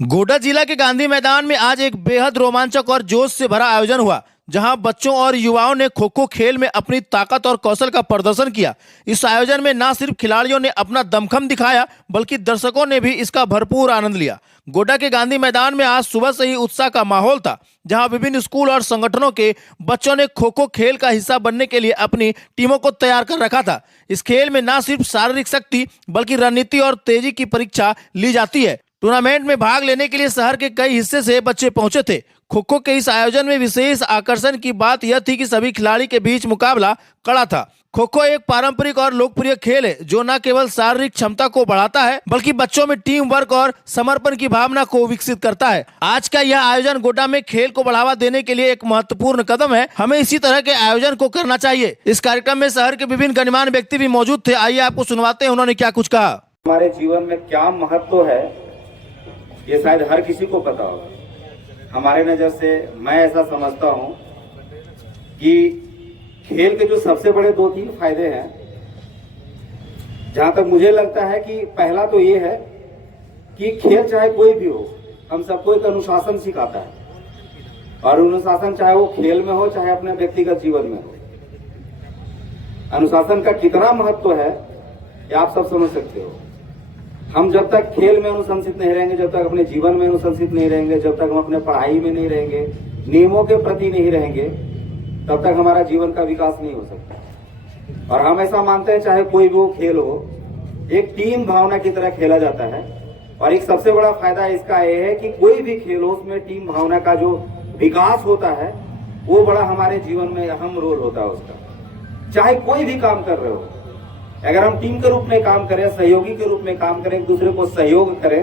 गोड्डा जिला के गांधी मैदान में आज एक बेहद रोमांचक और जोश से भरा आयोजन हुआ, जहां बच्चों और युवाओं ने खो खो खेल में अपनी ताकत और कौशल का प्रदर्शन किया। इस आयोजन में न सिर्फ खिलाड़ियों ने अपना दमखम दिखाया, बल्कि दर्शकों ने भी इसका भरपूर आनंद लिया। गोड्डा के गांधी मैदान में आज सुबह से ही उत्साह का माहौल था, जहां विभिन्न स्कूल और संगठनों के बच्चों ने खो खो खेल का हिस्सा बनने के लिए अपनी टीमों को तैयार कर रखा था। इस खेल में न सिर्फ शारीरिक शक्ति बल्कि रणनीति और तेजी की परीक्षा ली जाती है। टूर्नामेंट में भाग लेने के लिए शहर के कई हिस्से से बच्चे पहुंचे थे। खो खो के इस आयोजन में विशेष आकर्षण की बात यह थी कि सभी खिलाड़ी के बीच मुकाबला कड़ा था। खो खो एक पारंपरिक और लोकप्रिय खेल है, जो न केवल शारीरिक क्षमता को बढ़ाता है, बल्कि बच्चों में टीम वर्क और समर्पण की भावना को विकसित करता है। आज का यह आयोजन गोड्डा में खेल को बढ़ावा देने के लिए एक महत्वपूर्ण कदम है। हमें इसी तरह के आयोजन को करना चाहिए। इस कार्यक्रम में शहर के विभिन्न गणमान्य व्यक्ति भी मौजूद थे। आइए आपको सुनवाते हैं उन्होंने क्या कुछ कहा। हमारे जीवन में क्या महत्व है, ये शायद हर किसी को पता होगा। हमारे नजर से मैं ऐसा समझता हूं कि खेल के जो सबसे बड़े 2-3 फायदे हैं, जहां तक मुझे लगता है कि पहला तो ये है कि खेल चाहे कोई भी हो, हम सबको एक अनुशासन सिखाता है, और अनुशासन चाहे वो खेल में हो चाहे अपने व्यक्तिगत जीवन में हो। अनुशासन का कितना महत्व है ये आप सब समझ सकते हो। हम जब तक खेल में अनुशासित नहीं रहेंगे, जब तक अपने जीवन में अनुशासित नहीं रहेंगे, जब तक हम अपने पढ़ाई में नहीं रहेंगे, नियमों के प्रति नहीं रहेंगे, तब तक हमारा जीवन का विकास नहीं हो सकता। और हम ऐसा मानते हैं चाहे कोई भी वो खेल हो, एक टीम भावना की तरह खेला जाता है। और एक सबसे बड़ा फायदा इसका यह है कि कोई भी खेल हो, उसमें टीम भावना का जो विकास होता है वो बड़ा हमारे जीवन में अहम रोल होता है उसका। चाहे कोई भी काम कर रहे हो, अगर हम टीम के रूप में काम करें, सहयोगी के रूप में काम करें, एक दूसरे को सहयोग करें,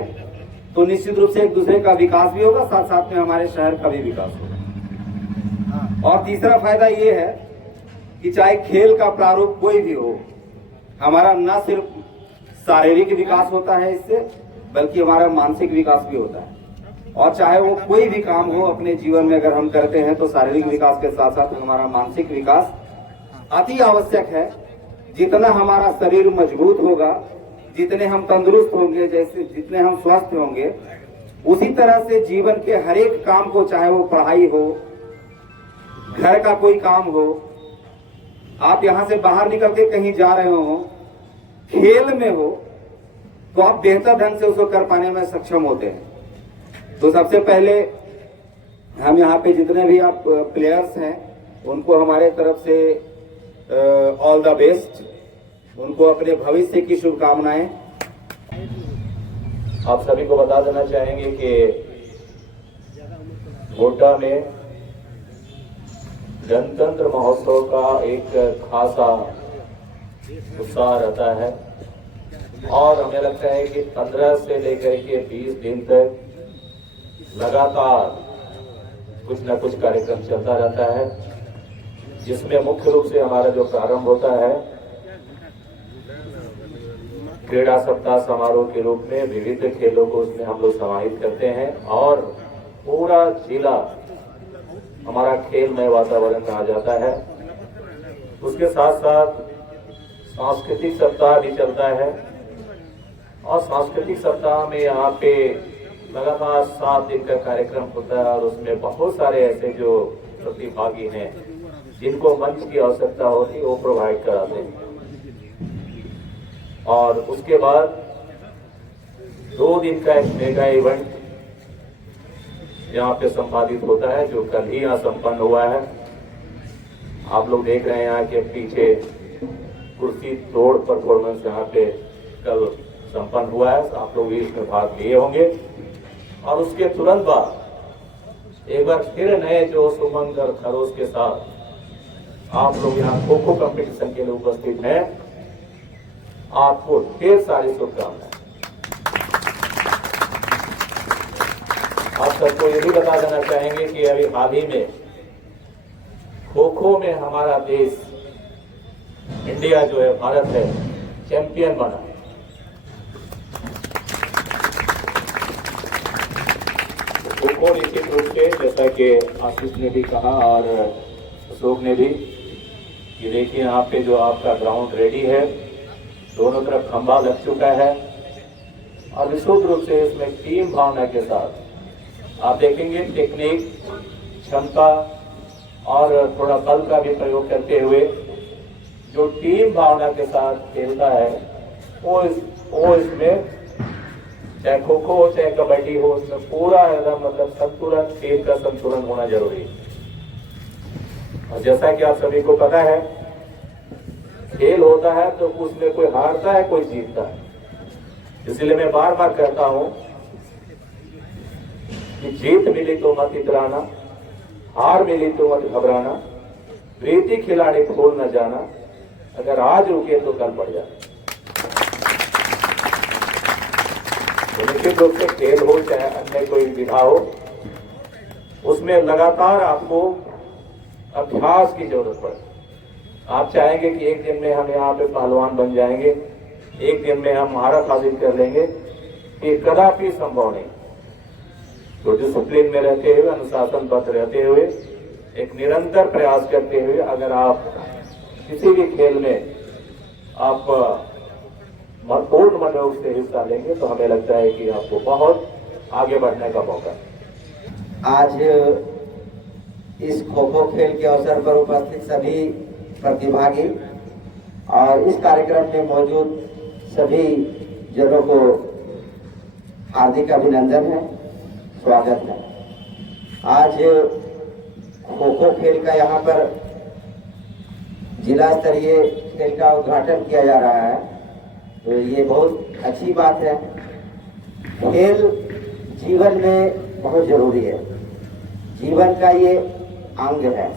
तो निश्चित रूप से एक दूसरे का विकास भी होगा, साथ साथ में हमारे शहर का भी विकास होगा। और तीसरा फायदा ये है कि चाहे खेल का प्रारूप कोई भी हो, हमारा न सिर्फ शारीरिक विकास होता है इससे, बल्कि हमारा मानसिक विकास भी होता है। और चाहे वो कोई भी काम हो अपने जीवन में अगर हम करते हैं, तो शारीरिक विकास के साथ साथ हमारा मानसिक विकास अति आवश्यक है। जितना हमारा शरीर मजबूत होगा, जितने हम तंदुरुस्त होंगे, जैसे जितने हम स्वस्थ होंगे, उसी तरह से जीवन के हर एक काम को, चाहे वो पढ़ाई हो, घर का कोई काम हो, आप यहां से बाहर निकल के कहीं जा रहे हो, खेल में हो, तो आप बेहतर ढंग से उसको कर पाने में सक्षम होते हैं। तो सबसे पहले हम यहाँ पे जितने भी आप प्लेयर्स हैं, उनको हमारे तरफ से ऑल द बेस्ट, उनको अपने भविष्य की शुभकामनाएं। आप सभी को बता देना चाहेंगे कि गोड्डा में गणतंत्र महोत्सव का एक खासा उत्साह रहता है, और हमें लगता है कि 15 से लेकर के 20 दिन तक लगातार कुछ न कुछ कार्यक्रम चलता रहता है, जिसमें मुख्य रूप से हमारा जो प्रारंभ होता है क्रीड़ा सप्ताह समारोह के रूप में, विविध खेलों को उसमें हम लोग समाहित करते हैं, और पूरा जिला हमारा खेलमय वातावरण में आ जाता है। उसके साथ साथ सांस्कृतिक सप्ताह भी चलता है, और सांस्कृतिक सप्ताह में यहाँ पे लगातार 7 दिन का कार्यक्रम होता है, और उसमें बहुत सारे ऐसे जो प्रतिभागी हैं जिनको मंच की आवश्यकता होती है वो प्रोवाइड कराते हैं। और उसके बाद 2 दिन का एक मेगा इवेंट यहाँ पे संपादित होता है, जो कल ही यहाँ संपन्न हुआ है। आप लोग देख रहे हैं यहाँ के पीछे कुर्सी तोड़ परफॉर्मेंस यहाँ पे कल संपन्न हुआ है। आप लोग भी इसमें भाग लिए होंगे। और उसके तुरंत बाद एक बार फिर नए जोश उमंग और खरोश के साथ आप लोग यहाँ खो खो कंपटीशन के लिए उपस्थित हैं। आपको ढेर सारी शुभकामनाएं। आप सबको ये भी बता देना चाहेंगे कि अभी हाल ही में खो खो में हमारा देश, इंडिया जो है, भारत है, चैंपियन बना। खो खो निश्चित रूप से, जैसा कि आशीष ने भी कहा और अशोक ने भी, कि देखिए यहाँ पे जो आपका ग्राउंड रेडी है, दोनों तरफ खंभा लग चुका है, और विशुद्ध रूप से इसमें टीम भावना के साथ आप देखेंगे टेक्निक, क्षमता और थोड़ा बल का भी प्रयोग करते हुए जो टीम भावना के साथ खेलता है वो इसमें चाहे खो खो हो चाहे कबड्डी हो, उसमें पूरा एकदम मतलब संतुलन, खेल का संतुलन होना जरूरी है। और जैसा कि आप सभी को पता है, खेल होता है तो उसमें कोई हारता है कोई जीतता है। इसलिए मैं बार बार कहता हूं कि जीत मिली तो मत इतराना, हार मिली तो मत घबराना, प्रीति खिलाड़ी खोल न जाना, अगर आज रुके तो कल बढ़ जाना। तो निश्चित रूप से खेल हो चाहे अन्य कोई विधा हो, उसमें लगातार आपको अभ्यास की जरूरत पड़े। आप चाहेंगे कि एक दिन में हम यहाँ पे पहलवान बन जाएंगे, एक दिन में हम महारत हासिल कर लेंगे, ये कदापि संभव नहीं। तो डिसिप्लिन में रहते हुए, अनुशासनबद्ध रहते हुए, एक निरंतर प्रयास करते हुए अगर आप किसी भी खेल में आप पूर्ण मनोयोग से हिस्सा लेंगे तो हमें लगता है कि आपको बहुत आगे बढ़ने का मौका है। आज इस खो खो खेल के अवसर पर उपस्थित सभी प्रतिभागी और इस कार्यक्रम में मौजूद सभी जनों को हार्दिक अभिनंदन है, स्वागत है। आज खो खो खेल का यहाँ पर जिला स्तरीय खेल का उद्घाटन किया जा रहा है, तो ये बहुत अच्छी बात है। खेल जीवन में बहुत जरूरी है, जीवन का ये अंग है।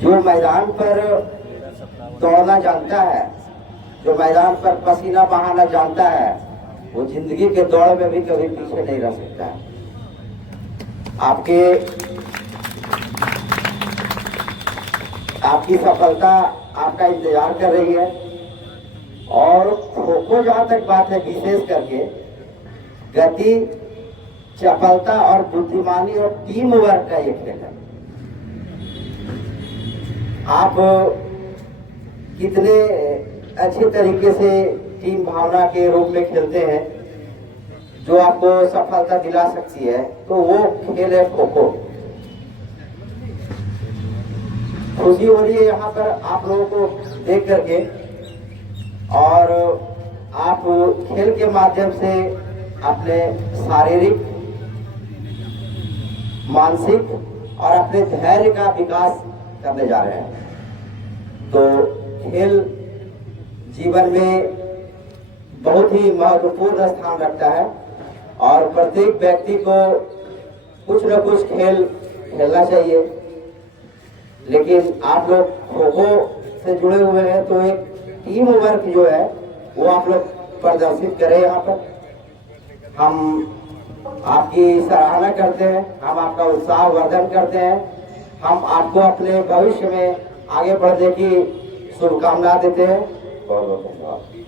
जो मैदान पर दौड़ना जानता है, जो मैदान पर पसीना बहाना जानता है, वो जिंदगी के दौड़ में भी कभी पीछे नहीं रह सकता है। आपकी सफलता आपका इंतजार कर रही है। और खो खो जहां तक बात है, विशेष करके गति, चपलता और बुद्धिमानी और टीम वर्क का ये खेल है। आप कितने अच्छे तरीके से टीम भावना के रूप में खेलते हैं जो आपको सफलता दिला सकती है, तो वो खेल है खो खो। खुशी हो रही है यहाँ पर आप लोगों को देख करके, और आप खेल के माध्यम से अपने शारीरिक, मानसिक और अपने धैर्य का विकास करने जा रहे हैं। तो खेल जीवन में बहुत ही महत्वपूर्ण स्थान रखता है और प्रत्येक व्यक्ति को कुछ न कुछ खेल खेलना चाहिए। लेकिन आप लोग खो खो से जुड़े हुए हैं, तो एक टीम वर्क जो है वो आप लोग प्रदर्शित करें। यहाँ पर हम आपकी सराहना करते हैं, हम आपका उत्साह वर्धन करते हैं, हम आपको अपने भविष्य में आगे बढ़ने की शुभकामना देते हैं। बहुत बहुत धन्यवाद।